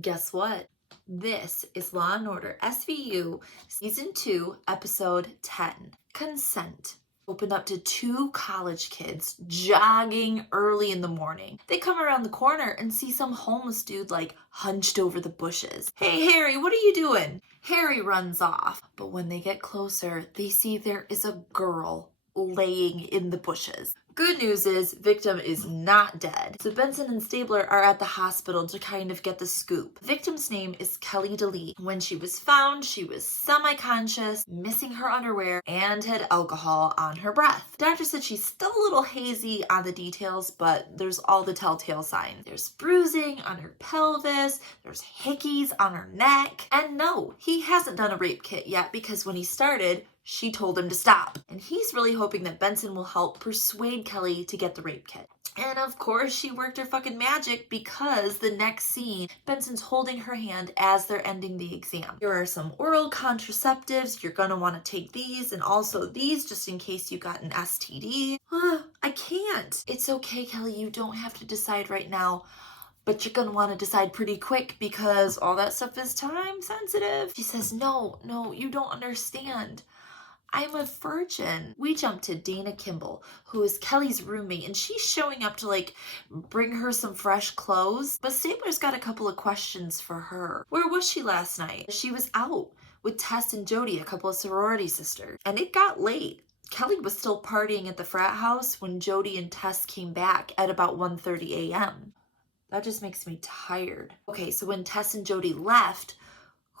Guess what? This is Law & Order SVU Season 2, Episode 10. Consent. Opened up to two college kids jogging early in the morning. They come around the corner and see some homeless dude hunched over the bushes. "Hey Harry, what are you doing?" Harry runs off, but when they get closer, they see there is a girl laying in the bushes. Good news is, victim is not dead. So Benson and Stabler are at the hospital to kind of get the scoop. Victim's name is Kelly DeLee. When she was found, she was semi-conscious, missing her underwear, and had alcohol on her breath. Doctor said she's still a little hazy on the details, but there's all the telltale signs. There's bruising on her pelvis, there's hickeys on her neck, and no, he hasn't done a rape kit yet because when he started, she told him to stop. And he's really hoping that Benson will help persuade Kelly to get the rape kit. And of course, she worked her fucking magic because the next scene, Benson's holding her hand as they're ending the exam. Here are some oral contraceptives. You're gonna want to take these and also these just in case you got an STD. I can't. It's okay, Kelly. You don't have to decide right now. But you're gonna want to decide pretty quick because all that stuff is time sensitive. She says, no, you don't understand. I'm a virgin. We jump to Dana Kimball, who is Kelly's roommate, and she's showing up to bring her some fresh clothes. But Stabler's got a couple of questions for her. Where was she last night? She was out with Tess and Jody, a couple of sorority sisters. And it got late. Kelly was still partying at the frat house when Jody and Tess came back at about 1:30 a.m. That just makes me tired. Okay, so when Tess and Jody left,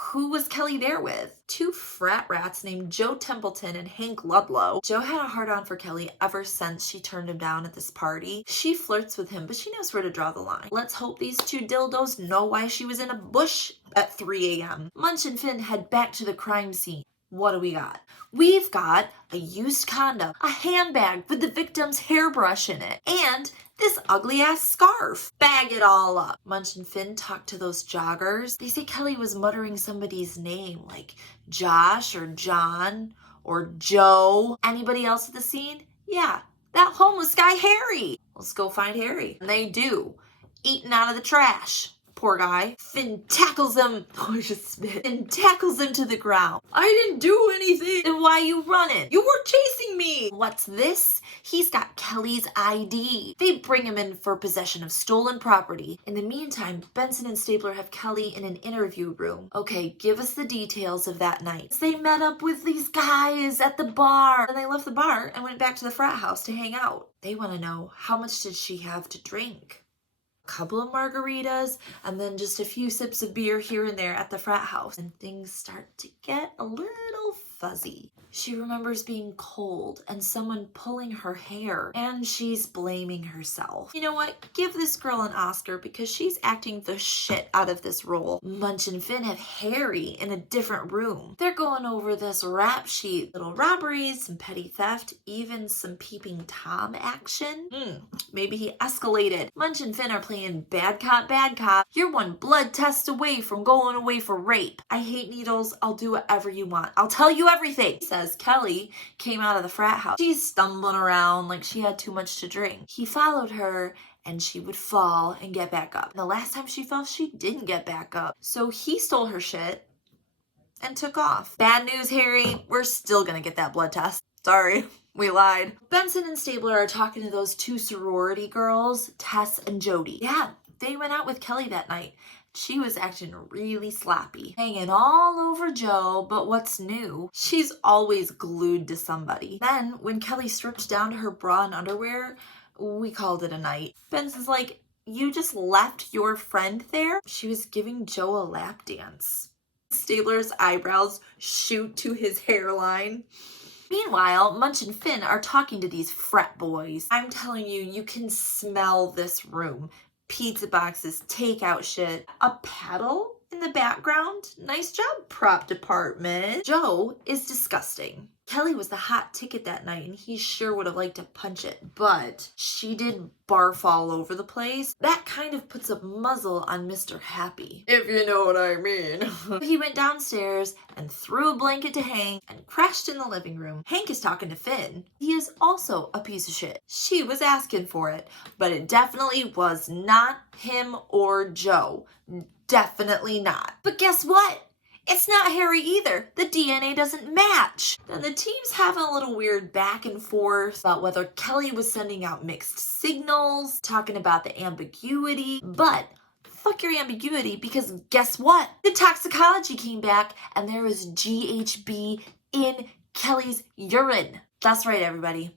who was Kelly there with? Two frat rats named Joe Templeton and Hank Ludlow. Joe had a hard-on for Kelly ever since she turned him down at this party. She flirts with him, but she knows where to draw the line. Let's hope these two dildos know why she was in a bush at 3 a.m. Munch and Finn head back to the crime scene. What do we got? We've got a used condom, a handbag with the victim's hairbrush in it, and this ugly ass scarf. Bag it all up. Munch and Finn talk to those joggers. They say Kelly was muttering somebody's name like Josh or John or Joe. Anybody else at the scene? Yeah, that homeless guy Harry. Let's go find Harry. And they do. Eating out of the trash. Poor guy. Finn tackles him. Oh, I just spit. Finn tackles him to the ground. I didn't do anything. Then why you running? You were chasing me. What's this? He's got Kelly's ID. They bring him in for possession of stolen property. In the meantime, Benson and Stabler have Kelly in an interview room. Okay, give us the details of that night. They met up with these guys at the bar. And they left the bar and went back to the frat house to hang out. They want to know, how much did she have to drink? Couple of margaritas, and then just a few sips of beer here and there at the frat house. And things start to get a little fuzzy. She remembers being cold and someone pulling her hair, and she's blaming herself. You know what? Give this girl an Oscar because she's acting the shit out of this role. Munch and Finn have Harry in a different room. They're going over this rap sheet. Little robberies, some petty theft, even some peeping Tom action. Maybe he escalated. Munch and Finn are playing bad cop, bad cop. You're one blood test away from going away for rape. I hate needles. I'll do whatever you want. I'll tell you everything. Says Kelly came out of the frat house. She's stumbling around like she had too much to drink. He followed her and she would fall and get back up. And the last time she fell, she didn't get back up. So he stole her shit and took off. Bad news, Harry. We're still gonna get that blood test. Sorry. We lied. Benson and Stabler are talking to those two sorority girls, Tess and Jody. Yeah, they went out with Kelly that night. She was acting really sloppy, hanging all over Joe, but what's new? She's always glued to somebody. Then, when Kelly stripped down to her bra and underwear, we called it a night. Benson's like, you just left your friend there? She was giving Joe a lap dance. Stabler's eyebrows shoot to his hairline. Meanwhile, Munch and Finn are talking to these frat boys. I'm telling you, you can smell this room. Pizza boxes, takeout shit, a paddle in the background. Nice job, prop department. Joe is disgusting. Kelly was the hot ticket that night and he sure would have liked to punch it, but she did barf all over the place. That kind of puts a muzzle on Mr. Happy, if you know what I mean. He went downstairs and threw a blanket to Hank and crashed in the living room. Hank is talking to Finn. He is also a piece of shit. She was asking for it, but it definitely was not him or Joe. definitely not. But guess what? It's not Harry either. The DNA doesn't match. Then the team's having a little weird back and forth about whether Kelly was sending out mixed signals, talking about the ambiguity, but fuck your ambiguity, because guess what? The toxicology came back and there was GHB in Kelly's urine. That's right, everybody.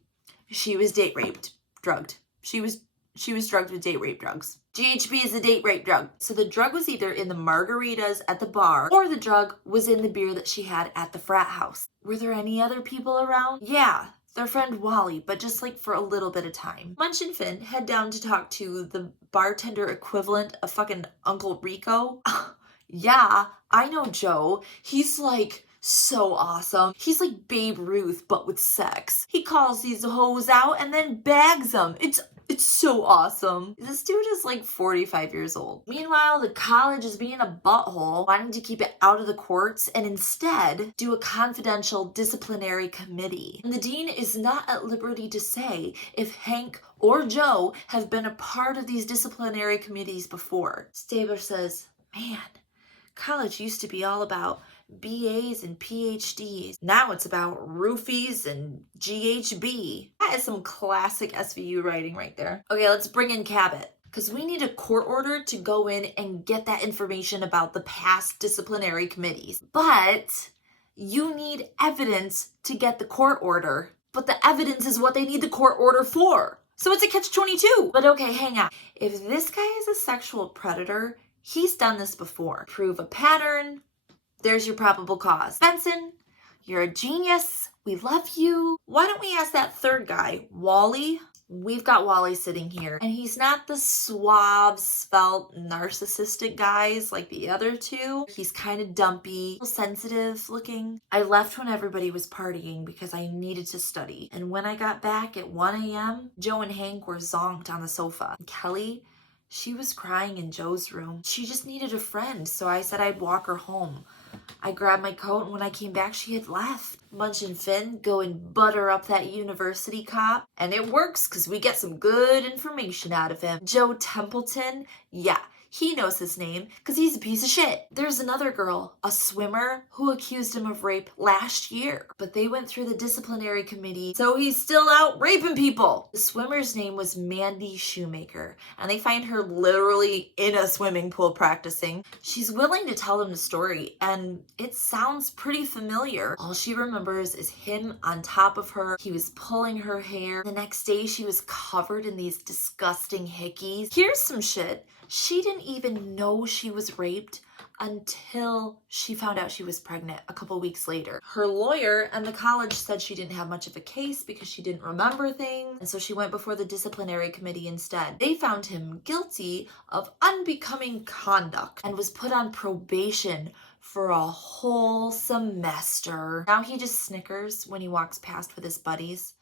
She was date raped, drugged. She was drugged with date rape drugs. GHB is a date rape drug. So the drug was either in the margaritas at the bar or the drug was in the beer that she had at the frat house. Were there any other people around? Yeah, their friend Wally, but just like for a little bit of time. Munch and Finn head down to talk to the bartender equivalent of fucking Uncle Rico. Yeah, I know Joe. He's like so awesome. He's like Babe Ruth, but with sex. He calls these hoes out and then bags them. It's so awesome. This dude is like 45 years old. Meanwhile, the college is being a butthole, wanting to keep it out of the courts and instead do a confidential disciplinary committee. And the dean is not at liberty to say if Hank or Joe have been a part of these disciplinary committees before. Stabler says, man, college used to be all about BAs and PhDs. Now it's about roofies and GHB. That is some classic SVU writing right there. Okay, let's bring in Cabot, because we need a court order to go in and get that information about the past disciplinary committees. But you need evidence to get the court order. But the evidence is what they need the court order for. So it's a catch-22. But okay, hang on. If this guy is a sexual predator, he's done this before. Prove a pattern. There's your probable cause. Benson, you're a genius. We love you. Why don't we ask that third guy, Wally? We've got Wally sitting here, and he's not the suave, svelte, narcissistic guys like the other two. He's kind of dumpy, sensitive looking. I left when everybody was partying because I needed to study. And when I got back at 1 a.m., Joe and Hank were zonked on the sofa. Kelly, she was crying in Joe's room. She just needed a friend, so I said I'd walk her home. I grabbed my coat, and when I came back, she had left. Munch and Finn go and butter up that university cop, and it works because we get some good information out of him. Joe Templeton, yeah, he knows his name because he's a piece of shit. There's another girl, a swimmer, who accused him of rape last year, but they went through the disciplinary committee, so he's still out raping people. The swimmer's name was Mandy Shoemaker, and they find her literally in a swimming pool practicing. She's willing to tell them the story, and it sounds pretty familiar. All she remembers is him on top of her. He was pulling her hair. The next day, she was covered in these disgusting hickeys. Here's some shit. She didn't even know she was raped until she found out she was pregnant a couple weeks later. Her lawyer and the college said she didn't have much of a case because she didn't remember things, and so she went before the disciplinary committee instead. They found him guilty of unbecoming conduct and was put on probation for a whole semester. Now he just snickers when he walks past with his buddies.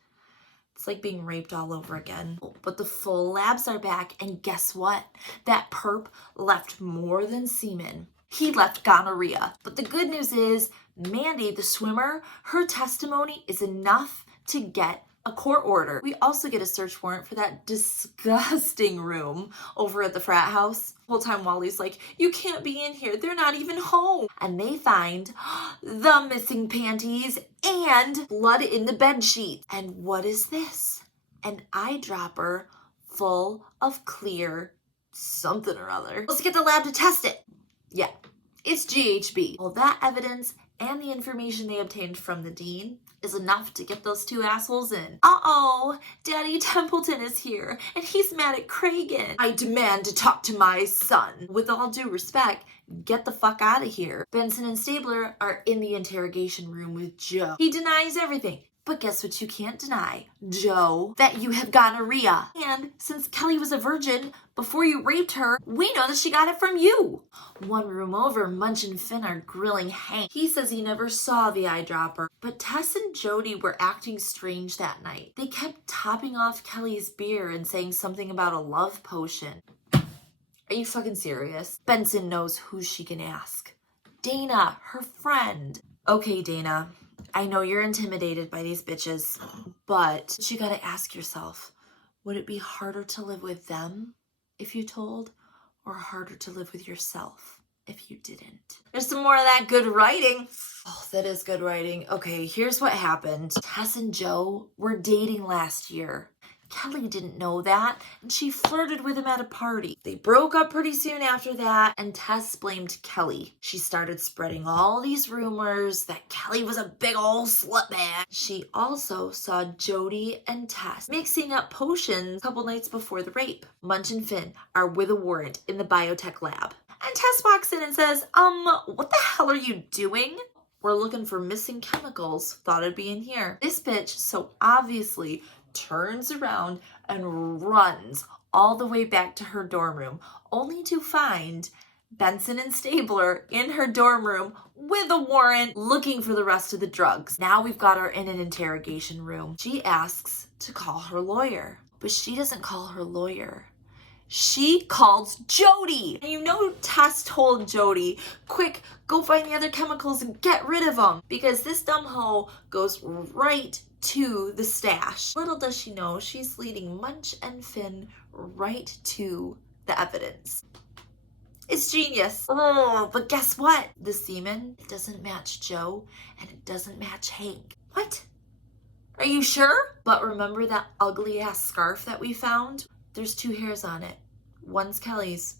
It's like being raped all over again. But the full labs are back, and guess what? That perp left more than semen. He left gonorrhea. But the good news is, Mandy, the swimmer, her testimony is enough to get a court order. We also get a search warrant for that disgusting room over at the frat house. The whole time Wally's like, you can't be in here. They're not even home. And they find the missing panties and blood in the bed sheet. And what is this? An eyedropper full of clear something or other. Let's get the lab to test it. Yeah, it's GHB. Well, that evidence and the information they obtained from the dean is enough to get those two assholes in. Uh-oh, Daddy Templeton is here, and he's mad at Cragen. I demand to talk to my son. With all due respect, get the fuck out of here. Benson and Stabler are in the interrogation room with Joe. He denies everything. But guess what you can't deny, Joe? That you have gonorrhea. And since Kelly was a virgin before you raped her, we know that she got it from you. One room over, Munch and Finn are grilling Hank. He says he never saw the eyedropper. But Tess and Jody were acting strange that night. They kept topping off Kelly's beer and saying something about a love potion. Are you fucking serious? Benson knows who she can ask. Dana, her friend. Okay, Dana. I know you're intimidated by these bitches, but you gotta ask yourself, would it be harder to live with them if you told, or harder to live with yourself? if you didn't. There's some more of that good writing. Oh, that is good writing. Okay, here's what happened. Tess and Joe were dating last year. Kelly didn't know that, and she flirted with him at a party. They broke up pretty soon after that, and Tess blamed Kelly. She started spreading all these rumors that Kelly was a big old slutbag. She also saw Jody and Tess mixing up potions a couple nights before the rape. Munch and Finn are with a warrant in the biotech lab. And Tess walks in and says, what the hell are you doing? We're looking for missing chemicals. Thought it'd be in here. This bitch so obviously turns around and runs all the way back to her dorm room, only to find Benson and Stabler in her dorm room with a warrant looking for the rest of the drugs. Now we've got her in an interrogation room. She asks to call her lawyer, but she doesn't call her lawyer. She calls Jody. And you know Tess told Jody, quick, go find the other chemicals and get rid of them, because this dumb hoe goes right to the stash. Little does she know, she's leading Munch and Finn right to the evidence. It's genius. Oh, but guess what? The semen doesn't match Joe, and it doesn't match Hank. What? Are you sure? But remember that ugly ass scarf that we found? There's 2 hairs on it. One's Kelly's.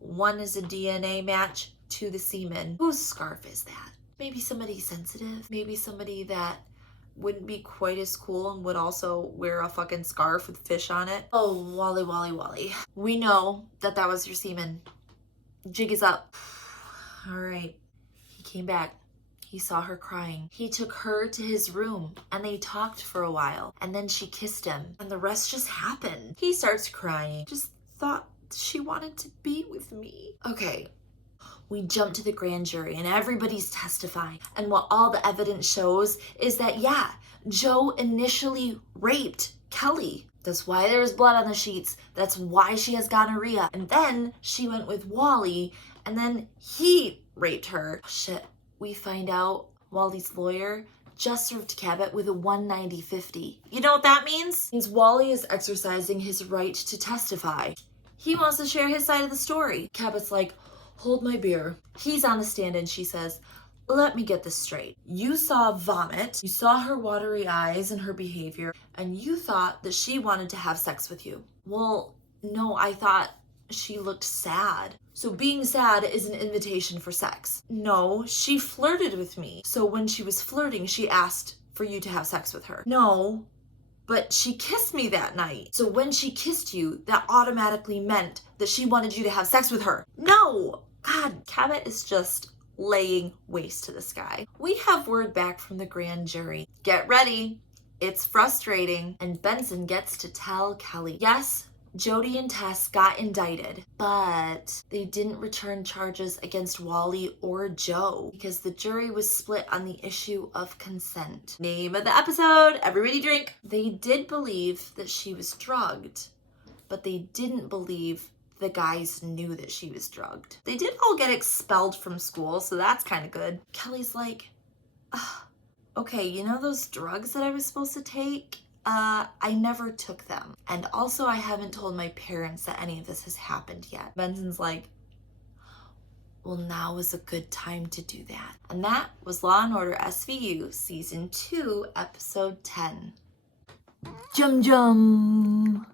One is a DNA match to the semen. Whose scarf is that? Maybe somebody sensitive. Maybe somebody that wouldn't be quite as cool and would also wear a fucking scarf with fish on it. Oh, Wally. We know that was your semen. Jig is up. All right. He came back. He saw her crying. He took her to his room and they talked for a while, and then she kissed him and the rest just happened. He starts crying. Just thought she wanted to be with me. Okay. We jump to the grand jury and everybody's testifying. And what all the evidence shows is that, yeah, Joe initially raped Kelly. That's why there's blood on the sheets. That's why she has gonorrhea. And then she went with Wally, and then he raped her. Shit, we find out Wally's lawyer just served Cabot with a 190-50. You know what that means? It means Wally is exercising his right to testify. He wants to share his side of the story. Cabot's like, hold my beer. He's on the stand and she says, let me get this straight. You saw vomit, you saw her watery eyes and her behavior, and you thought that she wanted to have sex with you. Well, no, I thought she looked sad. So being sad is an invitation for sex. No, she flirted with me. So when she was flirting, she asked for you to have sex with her. No, but she kissed me that night. So when she kissed you, that automatically meant that she wanted you to have sex with her. No! God, Cabot is just laying waste to the sky. We have word back from the grand jury. Get ready. It's frustrating. And Benson gets to tell Kelly, yes, Jody and Tess got indicted, but they didn't return charges against Wally or Joe because the jury was split on the issue of consent. Name of the episode, everybody drink. They did believe that she was drugged, but they didn't believe the guys knew that she was drugged. They did all get expelled from school, so that's kind of good. Kelly's like, okay, you know those drugs that I was supposed to take? I never took them. And also I haven't told my parents that any of this has happened yet. Benson's like, well, now is a good time to do that. And that was Law & Order SVU Season 2, Episode 10. Jum jum.